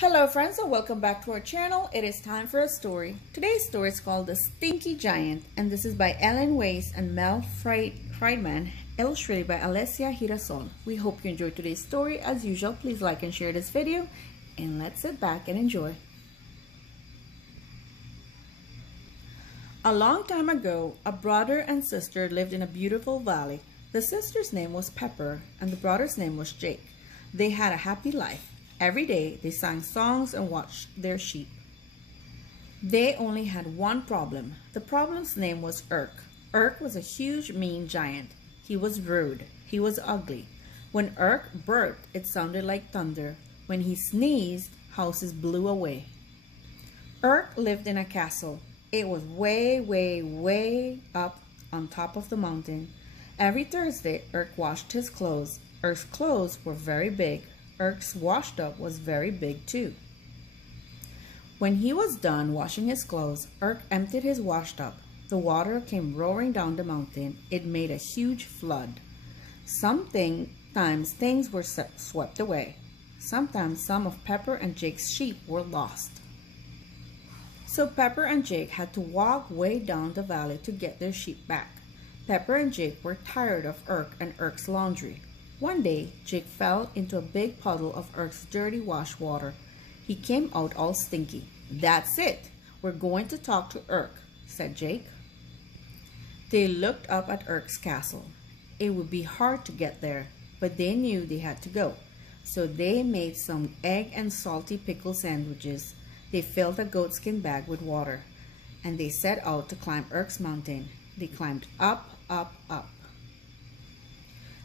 Hello friends, and welcome back to our channel. It is time for a story. Today's story is called The Stinky Giant, and this is by Weiss and Friedman, illustrated by Alessia Girasole. We hope you enjoyed today's story. As usual, please like and share this video, and let's sit back and enjoy. A long time ago, a brother and sister lived in a beautiful valley. The sister's name was Pepper, and the brother's name was Jake. They had a happy life. Every day, they sang songs and watched their sheep. They only had one problem. The problem's name was Urk. Urk was a huge, mean giant. He was rude. He was ugly. When Urk burped, it sounded like thunder. When he sneezed, houses blew away. Urk lived in a castle. It was way, way, way up on top of the mountain. Every Thursday, Urk washed his clothes. Urk's clothes were very big. Urk's washtub was very big too. When he was done washing his clothes, Urk emptied his washtub. The water came roaring down the mountain. It made a huge flood. Sometimes things were swept away. Sometimes some of Pepper and Jake's sheep were lost. So Pepper and Jake had to walk way down the valley to get their sheep back. Pepper and Jake were tired of Urk and Urk's laundry. One day, Jake fell into a big puddle of Urk's dirty wash water. He came out all stinky. "That's it. We're going to talk to Urk," said Jake. They looked up at Urk's castle. It would be hard to get there, but they knew they had to go. So they made some egg and salty pickle sandwiches. They filled a goatskin bag with water, and they set out to climb Urk's mountain. They climbed up, up, up.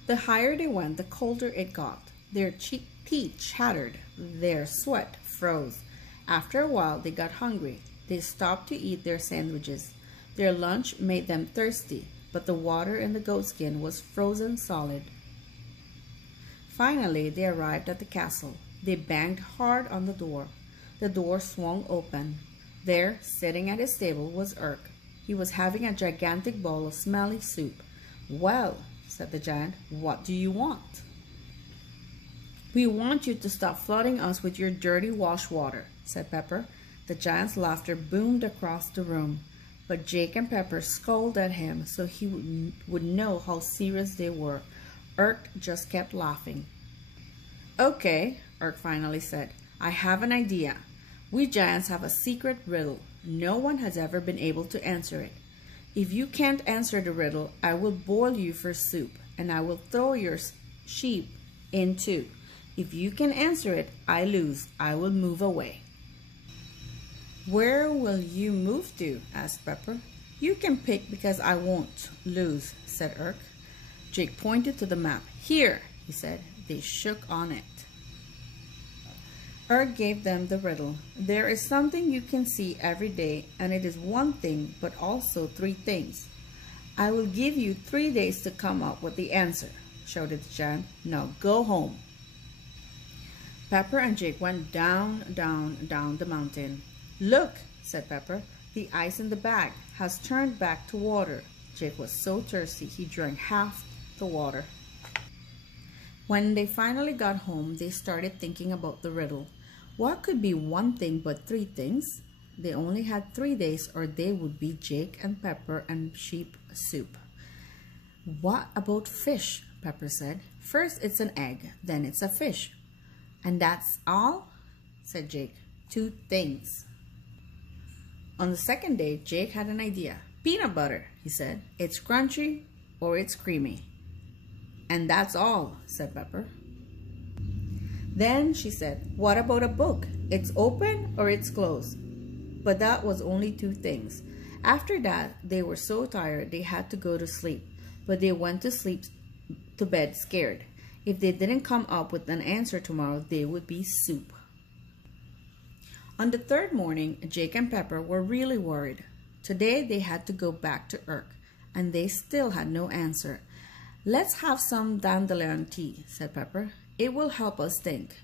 The higher they went, the colder it got. Their teeth chattered. Their sweat froze. After a while, they got hungry. They stopped to eat their sandwiches. Their lunch made them thirsty, but the water in the goatskin was frozen solid. Finally, they arrived at the castle. They banged hard on the door. The door swung open. There, sitting at his table, was Urk. He was having a gigantic bowl of smelly soup. "Well," said the giant, "what do you want?" "We want you to stop flooding us with your dirty wash water," said Pepper. The giant's laughter boomed across the room, but Jake and Pepper scolded at him so he would know how serious they were. Urk just kept laughing. "Okay," Urk finally said, "I have an idea. We giants have a secret riddle. No one has ever been able to answer it. If you can't answer the riddle, I will boil you for soup, and I will throw your sheep in too. If you can answer it, I lose. I will move away." "Where will you move to?" asked Pepper. "You can pick because I won't lose," said Urk. Jake pointed to the map. "Here," he said. They shook on it. Urk gave them the riddle. "There is something you can see every day, and it is one thing, but also three things. I will give you 3 days to come up with the answer," shouted the giant. "Now go home." Pepper and Jake went down, down, down the mountain. "Look," said Pepper, "the ice in the bag has turned back to water." Jake was so thirsty he drank half the water. When they finally got home, they started thinking about the riddle. What could be one thing but three things? They only had 3 days, or they would be Jake and Pepper and sheep soup. "What about fish?" Pepper said. "First it's an egg, then it's a fish." "And that's all?" said Jake. 2 things. On the second day, Jake had an idea. "Peanut butter," he said. "It's crunchy or it's creamy." "And that's all," said Pepper. Then she said, "What about a book? It's open or it's closed." But that was only 2 things. After that, they were so tired they had to go to sleep. But they went to bed scared. If they didn't come up with an answer tomorrow, they would be soup. On the 3rd morning, Jake and Pepper were really worried. Today they had to go back to Urk, and they still had no answer. "Let's have some dandelion tea," said Pepper. "It will help us think."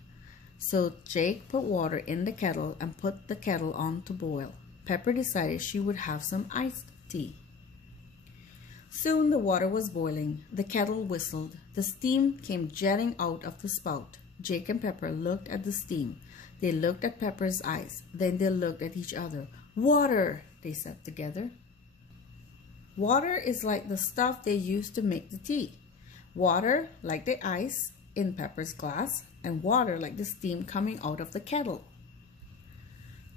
So Jake put water in the kettle and put the kettle on to boil. Pepper decided she would have some iced tea. Soon the water was boiling. The kettle whistled. The steam came jetting out of the spout. Jake and Pepper looked at the steam. They looked at Pepper's eyes. Then they looked at each other. Water, they said together. Water is like the stuff they used to make the tea. Water like the ice in Pepper's glass, and water like the steam coming out of the kettle.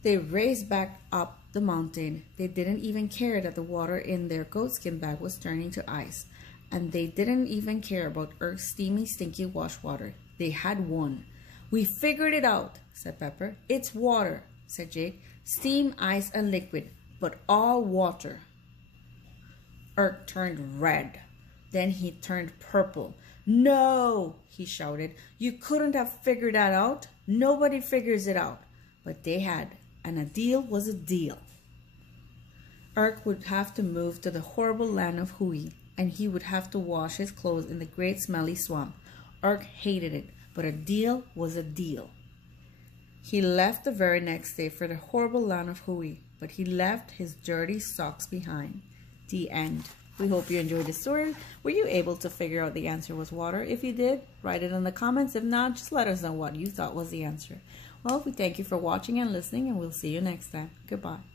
They raced back up the mountain. They didn't even care that the water in their goatskin bag was turning to ice. And they didn't even care about Eric's steamy, stinky wash water. They had won. We figured it out, said Pepper. It's water, said Jake. Steam, ice, and liquid, but all water. Eric turned red. Then he turned purple. No, he shouted. You couldn't have figured that out. Nobody figures it out. But they had, and a deal was a deal. Eric would have to move to the horrible land of Hui, and he would have to wash his clothes in the great smelly swamp. Eric hated it, but a deal was a deal. He left the very next day for the horrible land of Hui, but he left his dirty socks behind. The end. We hope you enjoyed the story. Were you able to figure out the answer was water? If you did, write it in the comments. If not, just let us know what you thought was the answer. Well, we thank you for watching and listening, and we'll see you next time. Goodbye.